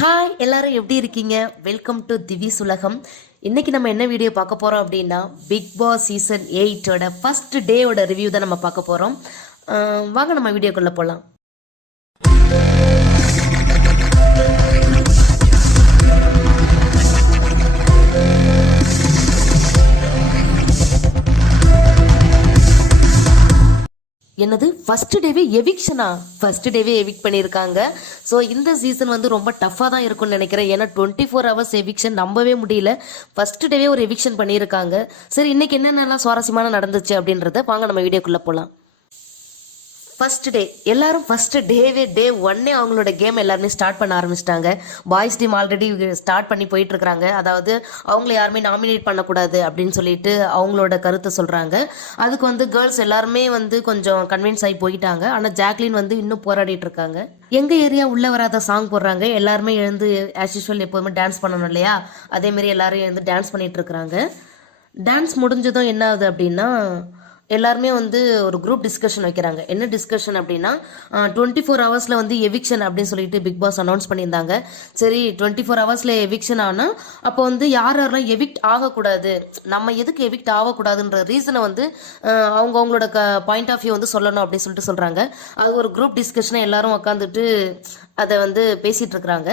Hi எல்லாரும் எப்படி இருக்கீங்க? வெல்கம் டு திவிஸ் உலகம். இன்னைக்கு நம்ம என்ன வீடியோ பார்க்க போறோம் அப்படின்னா பிக் பாஸ் சீசன் 8ஓட ஃபர்ஸ்ட் டேவோட ரிவ்யூ தான் நம்ம பார்க்க போறோம். வாங்க நம்ம வீடியோக்குள்ள போகலாம். என்னது ஃபர்ஸ்ட் டேவே எவிக்ஷனா? ஃபர்ஸ்ட் டேவே எவிக் பண்ணியிருக்காங்க. ஸோ இந்த சீசன் வந்து ரொம்ப டஃப்பாக தான் இருக்கும்னு நினைக்கிறேன். ஏன்னா 24 ஹவர்ஸ் எவிக்ஷன் நம்பவே முடியல. ஃபர்ஸ்ட் டேவே ஒரு எவிக்ஷன் பண்ணியிருக்காங்க. சரி, இன்னைக்கு என்னென்னலாம் சுவாரஸ்யமான நடந்துச்சு அப்படின்றத வாங்க நம்ம வீடியோக்குள்ளே போகலாம். ஃபர்ஸ்ட் டே எல்லாரும் ஃபர்ஸ்ட் டே ஒன்னே அவங்களோட கேம் எல்லாருமே ஸ்டார்ட் பண்ண ஆரம்பிச்சிட்டாங்க. பாய்ஸ் டீம் ஆல்ரெடி ஸ்டார்ட் பண்ணி போயிட்டு இருக்காங்க. அதாவது அவங்கள யாருமே நாமினேட் பண்ணக்கூடாது அப்படின்னு சொல்லிட்டு அவங்களோட கருத்தை சொல்றாங்க. அதுக்கு வந்து கேர்ள்ஸ் எல்லாருமே வந்து கொஞ்சம் கன்வின்ஸ் ஆகி போயிட்டாங்க. ஆனால் ஜாக்லின் வந்து இன்னும் போராடிட்டு இருக்காங்க. எங்க ஏரியா உள்ள வராத சாங் போடுறாங்க. எல்லாருமே எழுந்து ஆஸ் யூஸ்வல் எப்போதுமே டான்ஸ் பண்ணணும் இல்லையா, அதே மாதிரி எல்லாரும் எழுந்து டான்ஸ் பண்ணிட்டு இருக்கிறாங்க. டான்ஸ் முடிஞ்சதும் என்ன ஆகுது அப்படின்னா எல்லாருமே வந்து ஒரு குரூப் டிஸ்கஷன் வைக்கிறாங்க. என்ன டிஸ்கஷன் அப்படின்னா 24 ஹவர்ஸில் வந்து எவிக்ஷன் அப்படின்னு சொல்லிட்டு பிக் பாஸ் அனௌன்ஸ் பண்ணியிருந்தாங்க. சரி, 24 ஹவர்ஸில் எவிக்ஷன் ஆனால் அப்போ வந்து யாரெல்லாம் எவிக்ட் ஆகக்கூடாது, நம்ம எதுக்கு எவிக்ட் ஆகக்கூடாதுன்ற ரீசனை வந்து அவங்களோட பாயிண்ட் ஆஃப் வியூ வந்து சொல்லணும் அப்படின்னு சொல்லிட்டு சொல்கிறாங்க. அது ஒரு குரூப் டிஸ்கஷனை எல்லாரும் உட்காந்துட்டு அதை வந்து பேசிகிட்டு இருக்கிறாங்க.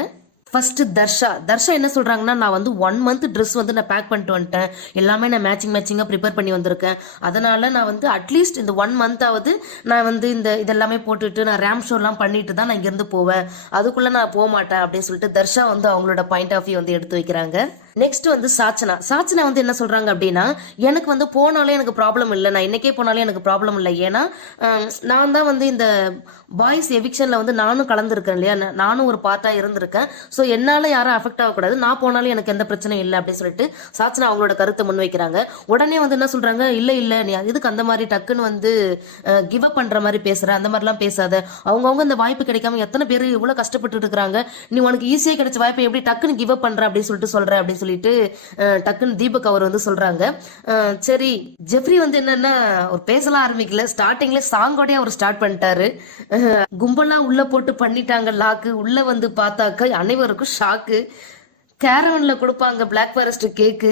ஃபர்ஸ்ட் தர்ஷா என்ன சொல்றாங்கன்னா, நான் வந்து 1 மந்த் ட்ரெஸ் வந்து நான் பேக் பண்ணிட்டு வந்துட்டேன். எல்லாமே நான் மேட்சிங்காக ப்ரிப்பேர் பண்ணி வந்திருக்கேன். அதனால நான் வந்து அட்லீஸ்ட் இந்த 1 மந்தாவது நான் வந்து இதெல்லாமே போட்டுட்டு நான் ரேம் ஷோலாம் பண்ணிட்டு தான் நான் இங்கேருந்து போவேன். அதுக்குள்ள நான் போக மாட்டேன் அப்படின்னு சொல்லிட்டு தர்ஷா வந்து அவங்களோட பாயிண்ட் ஆஃப் வியூ வந்து எடுத்து வைக்கிறாங்க. நெக்ஸ்ட் வந்து சாச்சனா வந்து என்ன சொல்றாங்க அப்படின்னா, எனக்கு வந்து போனாலே எனக்கு ப்ராப்ளம் இல்லை, நான் இன்னைக்கே போனாலே எனக்கு ப்ராப்ளம் இல்லை. ஏன்னா நான் தான் வந்து இந்த பாய்ஸ் எவிக்ஷன்ல வந்து நானும் கலந்துருக்கேன் இல்லையா, நானும் ஒரு பார்ட்டா இருந்திருக்கேன். ஸோ என்னால யாரும் அஃபெக்ட் ஆகக்கூடாது, நான் போனாலும் எனக்கு எந்த பிரச்சனையும் இல்லை அப்படின்னு சொல்லிட்டு சாச்சனா அவங்களோட கருத்தை முன்வைக்கிறாங்க. உடனே வந்து என்ன சொல்றாங்க, இல்ல நீ இதுக்கு அந்த மாதிரி டக்குன்னு வந்து கிவ் அப் பண்ற மாதிரி பேசுற, அந்த மாதிரிலாம் பேசாத. அவங்கவுங்க இந்த வாய்ப்பு கிடைக்காம எத்தனை பேர் இவ்வளவு கஷ்டப்பட்டு இருக்கிறாங்க, நீ உனக்கு ஈஸியா கிடைச்ச வாய்ப்பை எப்படி டக்குன்னு கிவ் அப் பண்ற அப்படின்னு சொல்லிட்டு சொல்ற அப்படின்னு சொல்லிட்டு டக்குன்னு தீபக் அவர் வந்து சொல்றாங்க. சரி, ஜெஃப்ரி வந்து என்னன்னா ஒரு பேசலாம் ஆரம்பிக்கல, ஸ்டார்டிங்ல சாங்கோடய அவர் ஸ்டார்ட் பண்ணிட்டாரு. கும்பலா உள்ள போட்டு பண்ணிட்டாங்க லாக்கு. உள்ள வந்து பார்த்தாக்க அனைவருக்கும் ஷாக்கு. கேரவன்ல கொடுப்பாங்க பிளாக் ஃபாரஸ்ட் கேக்கு,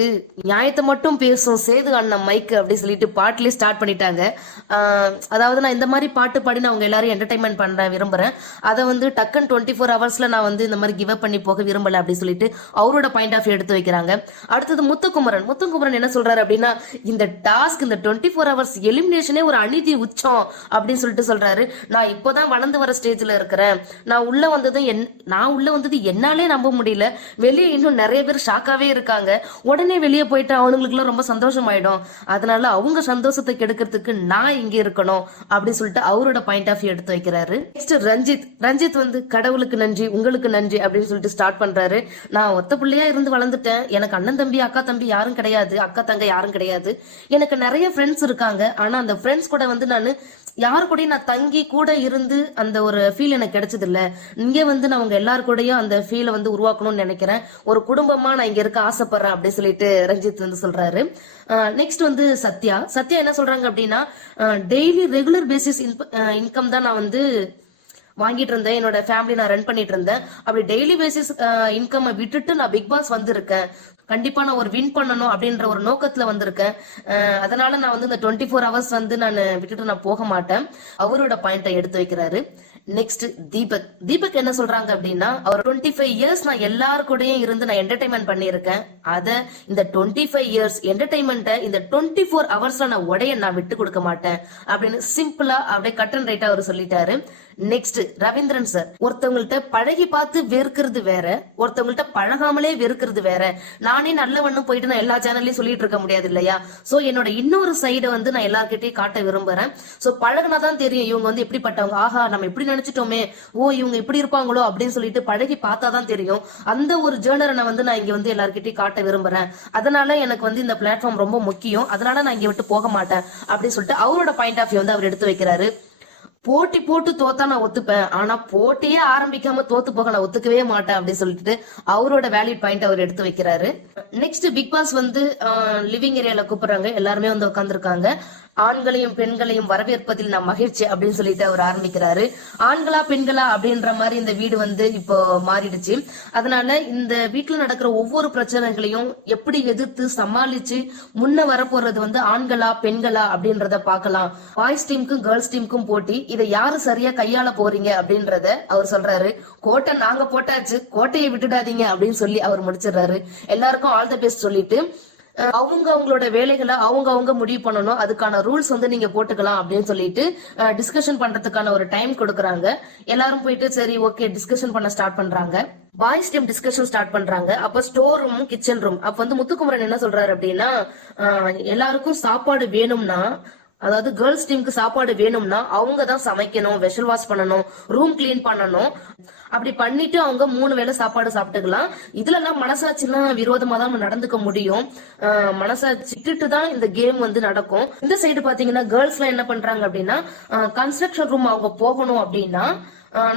நியாயத்தை மட்டும் பேசும் சேது அண்ணன் மைக்கு அப்படி சொல்லிட்டு பாட்டுலேயே ஸ்டார்ட் பண்ணிட்டாங்க. அதாவது நான் இந்த மாதிரி பாட்டு பாடி நான் அவங்க எல்லாரும் என்டர்டைன்மெண்ட் பண்ண விரும்புறேன். அதை வந்து டக்குன்னு 24 ஹவர்ஸ்ல நான் வந்து இந்த மாதிரி கிவ் அப் பண்ணி போக விரும்பல அப்படின்னு சொல்லிட்டு அவரோட பாயிண்ட் ஆஃப் எடுத்து வைக்கிறாங்க. அடுத்தது முத்துக்குமரன் என்ன சொல்றாரு அப்படின்னா, இந்த டாஸ்க் இந்த 24 ஹவர்ஸ் எலிமினேஷனே ஒரு அநீதி உச்சம் அப்படின்னு சொல்லிட்டு சொல்றாரு. நான் இப்போதான் வளர்ந்து வர ஸ்டேஜ்ல இருக்கிறேன். நான் உள்ள வந்தது என்னாலே நம்ப முடியல. வெளியே இன்னும் நிறைய பேர் ஷாக்காவே இருக்காங்க. உடனே வெளியே போயிட்டு அவங்களுக்குலாம் ரொம்ப சந்தோஷம் ஆயிடும். அதனால அவங்க சந்தோஷத்தை கெடுக்கிறதுக்கு நான் இங்க இருக்கணும் அப்படின்னு சொல்லிட்டு அவரோட பாயிண்ட் ஆஃப் வியூ எடுத்து வைக்கிறாரு. நெக்ஸ்ட் ரஞ்சித் வந்து கடவுளுக்கு நன்றி, உங்களுக்கு நன்றி அப்படின்னு சொல்லிட்டு ஸ்டார்ட் பண்றாரு. நான் ஒத்த பிள்ளையா இருந்து வளர்ந்துட்டேன். எனக்கு அண்ணன் தம்பி அக்கா தம்பி யாரும் கிடையாது, அக்கா தங்க யாரும் கிடையாது. எனக்கு நிறைய ஃப்ரெண்ட்ஸ் இருக்காங்க. ஆனா அந்த ஃப்ரெண்ட்ஸ் கூட வந்து நான் யாரு கூட நான் தங்கி கூட இருந்து அந்த ஒரு ஃபீல் எனக்கு கிடைச்சது இல்ல. இங்க வந்து நான் அவங்க எல்லாரு கூடயும் அந்த ஃபீலை வந்து உருவாக்கணும்னு நினைக்கிறேன். ஒரு குடும்பமா நான் இங்க இருக்க ஆசைப்படுறேன் அப்படின்னு சொல்லிட்டு ரஞ்சித் வந்து சொல்றாரு. நெக்ஸ்ட் வந்து சத்யா என்ன சொல்றாங்க அப்படின்னா, டெய்லி ரெகுலர் பேசிஸ் இன்கம் தான் நான் வந்து வாங்கிட்டு இருந்தேன். என்னோட ஃபேமிலி நான் ரன் பண்ணிட்டு இருந்தேன். அப்படி டெய்லி பேசிஸ் இன்கம் விட்டுட்டு நான் பிக் பாஸ் வந்திருக்கேன். கண்டிப்பா நான் ஒரு வின் பண்ணணும் அப்படின்ற ஒரு நோக்கத்துல வந்திருக்கேன். அதனால நான் வந்து இந்த 24 ஹவர்ஸ் வந்து நான் விட்டுட்டு நான் போக மாட்டேன். அவரோட பாயிண்டை எடுத்து வைக்கிறாரு. நெக்ஸ்ட் தீபக் என்ன சொல்றாங்க அப்படின்னா, அவர் 25 இயர்ஸ் நான் எல்லாரு கூடயும் இருந்து நான் என்டர்டைன்மெண்ட் பண்ணியிருக்கேன். அத இந்த 25 இயர்ஸ் என்டர்டைன்மெண்ட்டை இந்த 24 ஹவர்ஸ்ல நான் விட்டு கொடுக்க மாட்டேன் அப்படின்னு சிம்பிளா அப்படியே கட் அண்ட் ரைட்டா அவர் சொல்லிட்டாரு. நெக்ஸ்ட் ரவீந்திரன் சார், ஒருத்தவங்கள்ட்ட பழகி பார்த்து வெறுக்கிறது வேற, ஒருத்தவங்கள்ட்ட பழகாமலே வெறுக்கிறது வேற. நானே நல்லவண்ணு போயிட்டு நான் எல்லா சேனல்லையும் சொல்லிட்டு இருக்க முடியாது இல்லையா. சோ என்னோட இன்னொரு சைடை வந்து நான் எல்லார்கிட்டையும் காட்ட விரும்புறேன். சோ பழகினாதான் தெரியும் இவங்க வந்து எப்படிப்பட்டவங்க. ஆஹா, நம்ம எப்படி நினைச்சிட்டோமே, இவங்க இப்படி இருப்பாங்களோ அப்படின்னு சொல்லிட்டு பழகி பார்த்தாதான் தெரியும். அந்த ஒரு ஜேர்னரை நான் வந்து நான் இங்க வந்து எல்லார்கிட்டையும் காட்ட விரும்புறேன். அதனால எனக்கு வந்து இந்த பிளாட்ஃபார்ம் ரொம்ப முக்கியம். அதனால நான் இங்க விட்டு போக மாட்டேன் அப்படின்னு சொல்லிட்டு அவரோட பாயிண்ட் ஆஃப் வியூ வந்து அவர் எடுத்து வைக்கிறாரு. போட்டி போட்டு தோத்தா நான் ஒத்துப்பேன், ஆனா போட்டியே ஆரம்பிக்காம தோத்து போக நான் ஒத்துக்கவே மாட்டேன் அப்படின்னு சொல்லிட்டு அவரோட வேலிட் பாயிண்ட் அவர் எடுத்து வைக்கிறாரு. நெக்ஸ்ட் பிக் பாஸ் வந்து லிவிங் ஏரியால கூப்பிடுறாங்க. எல்லாருமே வந்து உட்காந்துருக்காங்க. ஆண்களையும் பெண்களையும் வரவேற்பதில் நான் மகிழ்ச்சி அப்படின்னு சொல்லிட்டு அவர் ஆரம்பிக்கிறாரு. ஆண்களா பெண்களா அப்படின்ற மாதிரி இந்த வீடு வந்து இப்போ மாறிடுச்சு. அதனால இந்த வீட்டுல நடக்கிற ஒவ்வொரு பிரச்சனைகளையும் எப்படி எதிர்த்து சமாளிச்சு முன்ன வரப்போறது வந்து ஆண்களா பெண்களா அப்படின்றத பார்க்கலாம். பாய்ஸ் டீமுக்கும் கேர்ள்ஸ் டீமுக்கும் போட்டி, இதை யாரு சரியா கையாள போறீங்க அப்படின்றத அவர் சொல்றாரு. கோட்டை நாங்க போட்டாச்சு, கோட்டையை விட்டுடாதீங்க அப்படின்னு சொல்லி அவர் முடிச்சிடுறாரு. எல்லாருக்கும் ஆல் தி பெஸ்ட் சொல்லிட்டு அவங்களோட வேலைகளை அவங்க முடிவு பண்ணணும், அதுக்கான ரூல்ஸ் வந்து நீங்க போட்டுக்கலாம் அப்படின்னு சொல்லிட்டு டிஸ்கஷன் பண்றதுக்கான ஒரு டைம் கொடுக்கறாங்க. எல்லாரும் போயிட்டு சரி ஓகே டிஸ்கஷன் பண்ண ஸ்டார்ட் பண்றாங்க. பாய்ஸ் டீம் டிஸ்கஷன் ஸ்டார்ட் பண்றாங்க. அப்ப ஸ்டோர் ரூம் கிச்சன் ரூம் அப்ப வந்து முத்துக்குமரன் என்ன சொல்றாரு அப்படின்னா, எல்லாருக்கும் சாப்பாடு வேணும்னா, அதாவது கேர்ள்ஸ் டீமுக்கு சாப்பாடு வேணும்னா அவங்க தான் சமைக்கணும், வெஷல் வாஷ் பண்ணணும், ரூம் கிளீன் பண்ணணும். அப்படி பண்ணிட்டு அவங்க 3 வேளை சாப்பாடு சாப்பிட்டுக்கலாம். இதுல எல்லாம் மனசாட்சிலாம் விரோதமா தான் நடந்துக்க முடியும். மனசாட்சிட்டு தான் இந்த கேம் வந்து நடக்கும். இந்த சைடு பாத்தீங்கன்னா கேர்ள்ஸ் எல்லாம் என்ன பண்றாங்க அப்படின்னா, கன்ஸ்ட்ரக்ஷன் ரூம் அவங்க போகணும் அப்படின்னா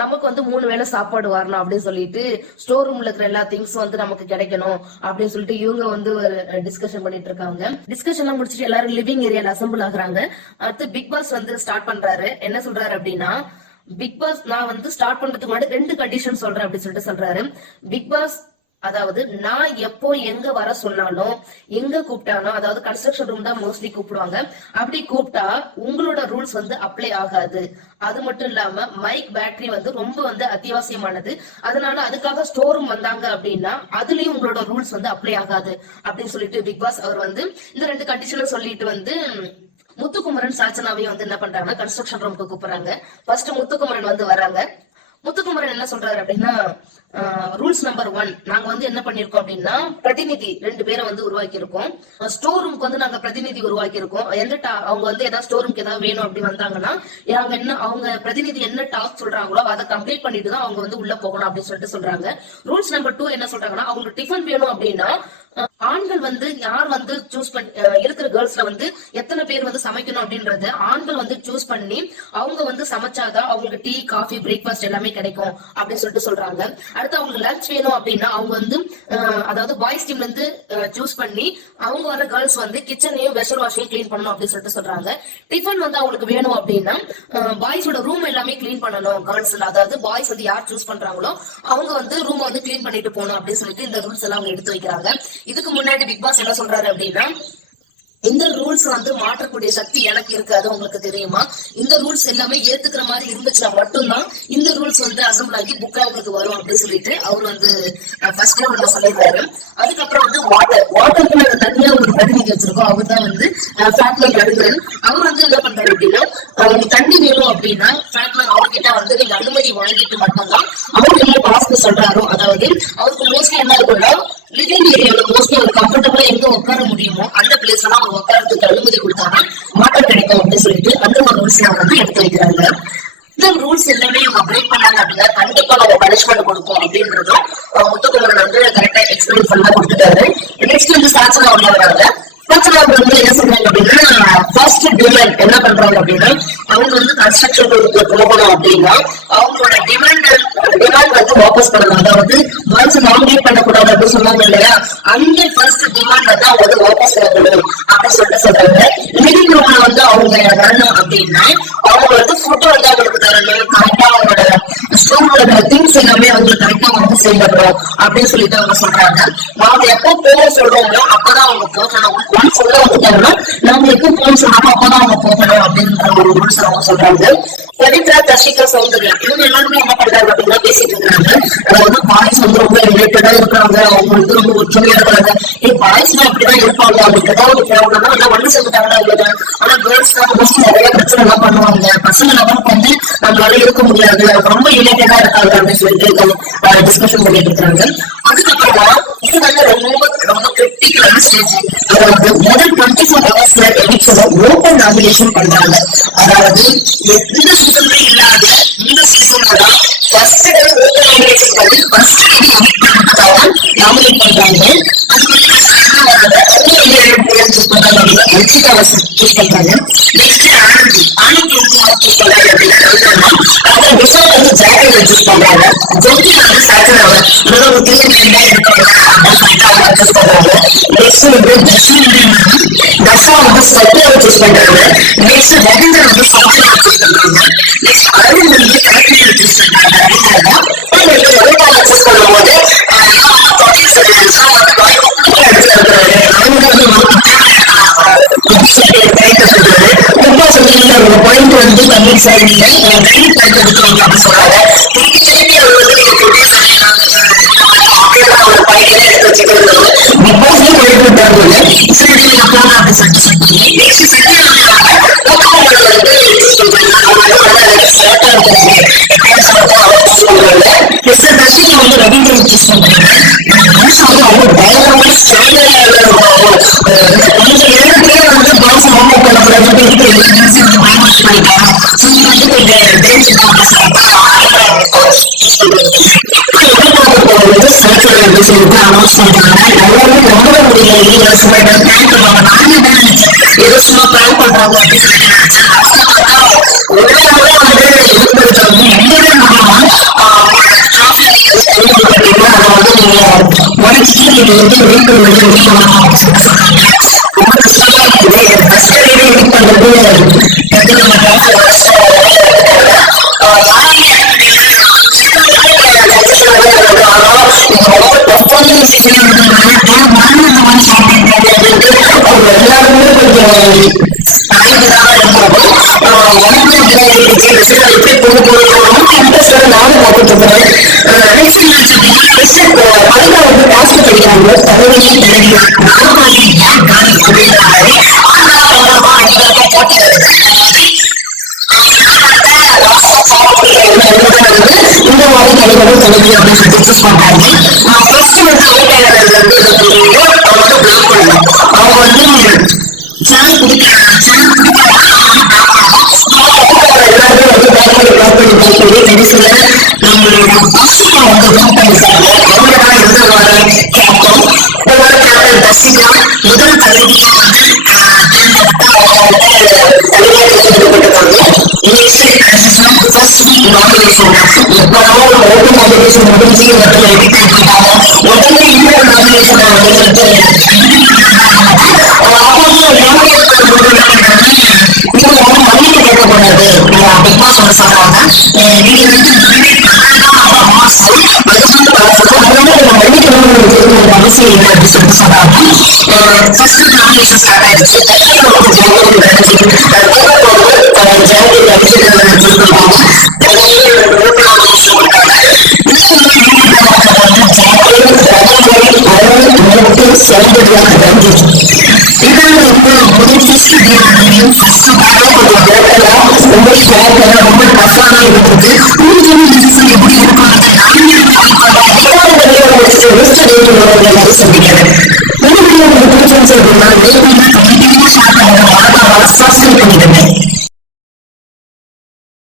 நமக்கு வந்து 3 வேளை சாப்பாடு வரணும் அப்படின்னு சொல்லிட்டு ஸ்டோர் ரூம்ல இருக்கிற எல்லா திங்ஸ் வந்து நமக்கு கிடைக்கணும் அப்படின்னு சொல்லிட்டு இவங்க வந்து ஒரு டிஸ்கஷன் பண்ணிட்டு இருக்காங்க. டிஸ்கஷன் எல்லாம் முடிச்சுட்டு எல்லாரும் லிவிங் ஏரியால அசம்பிள் ஆகுறாங்க. அடுத்து பிக் பாஸ் வந்து ஸ்டார்ட் பண்றாரு. என்ன சொல்றாரு அப்படின்னா, பிக் பாஸ் நான் வந்து ஸ்டார்ட் பண்றதுக்கு முன்னாடி 2 கண்டிஷன் சொல்றேன் அப்படின்னு சொல்லிட்டு சொல்றாரு. பிக் பாஸ் அதாவது நான் எப்போ எங்க வர சொன்னாலும் எங்க கூப்பிட்டாலும், அதாவது கன்ஸ்ட்ரக்ஷன் ரூம் தான் மோஸ்ட்லி கூப்பிடுவாங்க, அப்படி கூப்பிட்டா உங்களோட ரூல்ஸ் வந்து அப்ளை ஆகாது. அது மட்டும் இல்லாம மைக் பேட்டரி வந்து ரொம்ப வந்து அத்தியாவசியமானது. அதனால அதுக்காக ஸ்டோர் ரூம் வந்தாங்க அப்படின்னா அதுலயும் உங்களோட ரூல்ஸ் வந்து அப்ளை ஆகாது அப்படின்னு சொல்லிட்டு பிக் பாஸ் அவர் வந்து இந்த 2 கண்டிஷனும் சொல்லிட்டு வந்து முத்துக்குமரன் சாச்சனாவையும் வந்து என்ன பண்றாங்கன்னா கன்ஸ்ட்ரக்ஷன் ரூமுக்கு கூப்பிடுறாங்க. ஃபர்ஸ்ட் முத்துக்குமரன் வந்து வராங்க. முத்துக்குமரன் என்ன சொல்றாரு அப்படின்னா, ரூல்ஸ் நம்பர் 1 நாங்க வந்து என்ன பண்ணிருக்கோம் அப்படின்னா பிரதிநிதி 2 பேரை வந்து உருவாக்கி இருக்கோம். ஸ்டோர் ரூமுக்கு வந்து நாங்க பிரதிநிதி உருவாக்கி இருக்கோம். அவங்க வந்து ஏதாவது ஸ்டோர் ரூமுக்கு ஏதாவது வேணும் அப்படி வந்தாங்கன்னா அவங்க பிரதிநிதி என்ன டாஸ்க் சொல்றாங்களோ அதை கம்ப்ளீட் பண்ணிட்டு தான் அவங்க வந்து உள்ள போகணும் அப்படின்னு சொல்லிட்டு சொல்றாங்க. ரூல்ஸ் நம்பர் 2 என்ன சொல்றாங்கன்னா, அவங்களுக்கு டிஃபன் வேணும் அப்படின்னா ஆண்கள் வந்து யார் வந்து சூஸ் பண்ணி இருக்கிற கேர்ள்ஸ்ல வந்து எத்தனை பேர் வந்து சமைக்கணும் அப்படின்றத ஆண்கள் வந்து சூஸ் பண்ணி அவங்க வந்து சமைச்சாதான் அவங்களுக்கு டீ காஃபி பிரேக்ஃபாஸ்ட் எல்லாமே கிடைக்கும் அப்படின்னு சொல்லிட்டு சொல்றாங்க. அடுத்து அவங்களுக்கு லஞ்ச் வேணும் அப்படின்னா அவங்க வந்து அதாவது பாய்ஸ் டீம்ல இருந்து சூஸ் பண்ணி அவங்க வர கேர்ள்ஸ் வந்து கிச்சனையும் வெஷல் வாஷையும் கிளீன் பண்ணணும் அப்படின்னு சொல்லிட்டு சொல்றாங்க. டிஃபன் வந்து அவங்களுக்கு வேணும் அப்படின்னா பாய்ஸோட ரூம் எல்லாமே கிளீன் பண்ணணும் கேர்ள்ஸ், அதாவது பாய்ஸ் வந்து யார் சூஸ் பண்றாங்களோ அவங்க வந்து ரூம் வந்து கிளீன் பண்ணிட்டு போகணும் அப்படின்னு சொல்லிட்டு இந்த ரூல்ஸ் எல்லாம் அவங்க எடுத்து வைக்கிறாங்க. இதுக்கு முன்னாடி பிக் பாஸ் என்ன சொல்றாரு அப்படின்னா, இந்த ரூல்ஸ் வந்து மாற்றக்கூடிய சக்தி எனக்கு இருக்கு, அது உங்களுக்கு தெரியுமா, இந்த ரூல்ஸ் எல்லாமே ஏத்துக்கிற மாதிரி இருந்துச்சுன்னா மட்டும்தான் இந்த ரூல்ஸ் வந்து அசம்பிள் ஆகி புக்கா உங்களுக்கு வரும் அப்படின்னு சொல்லிட்டு அவர் வந்து ஃபர்ஸ்ட் நம்ம சொல்லிடுறாரு. அதுக்கப்புறம் வந்து வாட்டருக்கு நாங்க தனியா ஒரு பிரதிநிதி வச்சிருக்கோம், அவர் தான் வந்து ஃபேட்மேன் நடுங்கரன். அவர் வந்து என்ன பண்றாரு அப்படின்னா, தண்ணி வேணும் அப்படின்னா ஃபேட்மேன் அவர்கிட்ட வந்து நீங்க அனுமதி வாங்கிட்டு மட்டும்தான் அவர் என்ன டாஸ்க் சொல்றாரோ, அதாவது அவருக்கு மோஸ்ட்லி என்ன இருக்குன்னா லிவிங் ஏரியால மோஸ்ட்லி ஒரு கம்ஃபர்டபுளா எங்க உட்கார முடியுமோ அந்த பிளேஸ்ல அவங்க உட்காரத்துக்கு அனுமதி கொடுத்தாங்க மாற்றம் கிடைக்கும் அப்படின்னு சொல்லிட்டு அந்த ஒரு ரூல்ஸ் வந்து எடுத்து வைக்கிறாங்க. இந்த ரூல்ஸ் எல்லாமே இவங்க பிரேக் பண்ணாங்க அப்படின்னா கண்டிப்பா நம்ம பனிஷ்மெண்ட் கொடுப்போம் அப்படின்றதும் முத்துக்குமரன் வந்து கரெக்டா எக்ஸ்பிளைன் பண்ண கொடுத்துட்டாரு. நெக்ஸ்ட் வந்து சாச்சனா உள்ள வராங்க. சாச்சனா வந்து என்ன சொல்றாங்க அப்படின்னா, ஃபர்ஸ்ட் டிமாண்ட் என்ன பண்றாங்க அப்படின்னா, அவங்க வந்து கன்ஸ்ட்ரக்ஷன் போகணும் அப்படின்னா அவங்களோட டிமாண்ட் வந்து வாபஸ் பண்ணணும். அதாவது பாய்ஸ் நாமினேட் பண்ணக்கூடாது அப்படின்னு சொன்னாங்க இல்லையா, அந்த ஃபர்ஸ்ட் டிமாண்ட் வந்து அவங்க வந்து வாபஸ் பண்ணணும் அப்படின்னு சொல்லிட்டு சொல்றாங்க. லிவிங் ரூம்ல வந்து அவங்க வரணும் அப்படின்னா அவங்க வந்து ஃபுட் வந்து அவங்களுக்கு தரணும், கரெக்டா அவங்களோட ஸ்டோரோட திங்ஸ் எல்லாமே வந்து கரெக்டா வந்து செய்யணும் அப்படின்னு சொல்லிட்டு அவங்க சொல்றாங்க. நாம எப்போ போக சொல்றோமோ அப்பதான் அவங்க போகணும், சொல்ல வந்துட்டாங்கன்னா நாம எப்போ போக சொல்றோமோ அப்பதான் அவங்க போகணும் அப்படின்ற ஒரு ரூல்ஸ் அவங்க சொல்றாங்க. பவித்ரா, தர்ஷிகா, சௌந்தர்யா இவங்க எல்லாருமே என்ன பண்றாங்க அப்படின்னா பேசிட்டு இருக்காங்க. அதாவது பாய்ஸ் வந்து ரொம்ப ரிலேட்டடா இருக்காங்க, அவங்க வந்து ரொம்ப ஒற்றுமையா இருக்காங்க. பாய்ஸ் அப்படிதான் இருப்பாங்க, அவங்களுக்கு ஏதாவது ஒரு ப்ராப்ளம்னா அதை ஒண்ணு சேர்ந்துட்டாங்கன்னா இல்லையா. ஆனா கேர்ள்ஸ் தான் மோஸ்ட்லி நிறைய பிரச்சனை எல்லாம் பண்ணுவாங்க, பசங்க லெவலுக்கு வந்து நம்மளால இருக்க முடியாது, ரொம்ப ரிலேட்டடா இருக்காங்க அப்படின்னு சொல்லிட்டு டிஸ்கஷன் பண்ணிட்டு இருக்காங்க. அதுக்கப்புறமா இது வந்து ரொம்ப கிரிட்டிக்கலான ஸ்டேஜ். அதாவது முதல் 24 ஹவர்ஸ்ல எவிக்ஷன் ஓபன் நாமினேஷன் பண்றாங்க. அதாவது எந்த சீசன்ல இல்லாத இந்த சீசன்ல தான் ஃபர்ஸ்ட் டே ஓபன் நாமினேஷன் பண்ணி ஃபர்ஸ்ட் டே எவிக்ட் பண்றதுக்காக நாமினேட் பண்றாங்க. அதுக்கு வந்து சத்யாவை சூஸ் பண்றாங்க. நெக்ஸ்ட் ரவீந்திரன் வந்து சாஃப்ட்வேர் சூஸ் பண்றாங்க. நெக்ஸ்ட் அருண் வந்து கேரக்டர் சூஸ் பண்றாங்க. சூஸ் பண்ணும்போது பாயிண்ட் வந்து தமிழ் சைட்ல என் கைட் பேக் எடுக்கணும் அப்படின்னு சொன்னாங்க. திருப்பி திருப்பி அவர் வந்து நீங்க பையனே எடுத்து வச்சுக்கிறது பிக் பாஸ்லயே போயிட்டு இருக்காங்க. சரி நீங்க போங்க அப்படின்னு சொல்லிட்டு சொன்னீங்க. நெக்ஸ்ட் செகண்ட் தர்ஷிகா வந்து ரவீந்திரன் சூஸ் பண்றாங்க. மனுஷன் வந்து அவங்க பயங்கரமா கொஞ்சம் நேரத்திலே வந்து பாஸ் ஹோம் பண்ணக்கூடாது எல்லா நியூஸையும் வந்து மைண்ட் பண்ணிட்டாங்க. ஸோ இது வந்து கொஞ்சம் டேஞ்சர் அனௌன்ஸ் பண்றாங்க. எல்லாருமே நம்ப முடியல. யூனிவர்ஸ் பிளான் பண்ணுவாங்க. நானும் என்ன நினைச்சேன் ஏதோ சும்மா பிளான் பண்றாங்க அப்படின்னு சொல்லி நினைச்சேன். உண்மையாவே வந்து இருக்கிறது எங்கவே முடியுமா டிராஃபிக் பார்த்தீங்கன்னா அதை வந்து நீங்க உடச்சிட்டு நீங்க வந்து வெயிட் பண்ணி அப்படின்னு சொல்றாங்க. ரொம்ப கஷ்டமா இருக்குது. ஃபர்ஸ்ட் டேவே வெயிட் பண்றது எத்தனை நம்ம டிராஃபிக் கஷ்டம் யாருமே ரொம்ப டஃப்பான சீசன் இருக்கிறதுனால எல்லாருமே கொஞ்சம் நாளைக்குதான் இருக்கும். எனக்கு எப்படி கொண்டு போகணும் நானும் பார்த்துட்டு இருக்கிறேன். பையனை வந்து டாஸ்க் படிக்கிறாங்க. தலைவலி தலைவி நார்மலி ஏன் காலி அப்படின்ற மாதிரி இந்த மாதிரி தலைவரும் தலைவி அப்படின்னு சொல்லிட்டு சூஸ் பண்றாங்க. ஃபர்ஸ்ட் வந்து அவங்க வந்து பிளாக் பண்ணணும். அவங்க வந்து சேனல் குடிக்கிறாங்க. சேனல் குடிக்கிறாங்க எல்லாருமே வந்து பேக் பண்ணி கடைசியில நம்மளோட தர்ஷிகா வந்து வின் பண்ணிட்டாங்க. அவங்க தான் இருந்தவங்க கேப்டன். ஒவ்வொரு கேப்டன் தர்ஷிகா முதல் தலைவியா வந்து தேர்ந்தெடுத்து அவங்க வந்து தலைவியா தேர்ந்தெடுக்கப்பட்டிருக்காங்க. நெக்ஸ்ட் ஃபர்ஸ்ட் வீக் நாமினேஷன் எப்போ ஓட்டு நாமினேஷன் முடிஞ்சு இடத்துல எடிட் பண்ணிட்டாங்க. உடனே இன்னொரு நாமினேஷன் வந்து கேட்கக்கூடாது. பிக் பாஸ் வந்து சொல்றாங்க நீங்க வந்து அவசியம் இல்லை அப்படின்னு சொல்லிட்டு சொல்றாங்க. ஃபர்ஸ்ட் நாமினேஷன் ஸ்டார்ட் ஆயிடுச்சு. ஜாதி அடிச்சுட்டு சொல்லிருக்காங்க. ரொம்ப டஃப்பான இருக்குது. எப்படி இருக்கும் சொல்லிக்கிறேன்.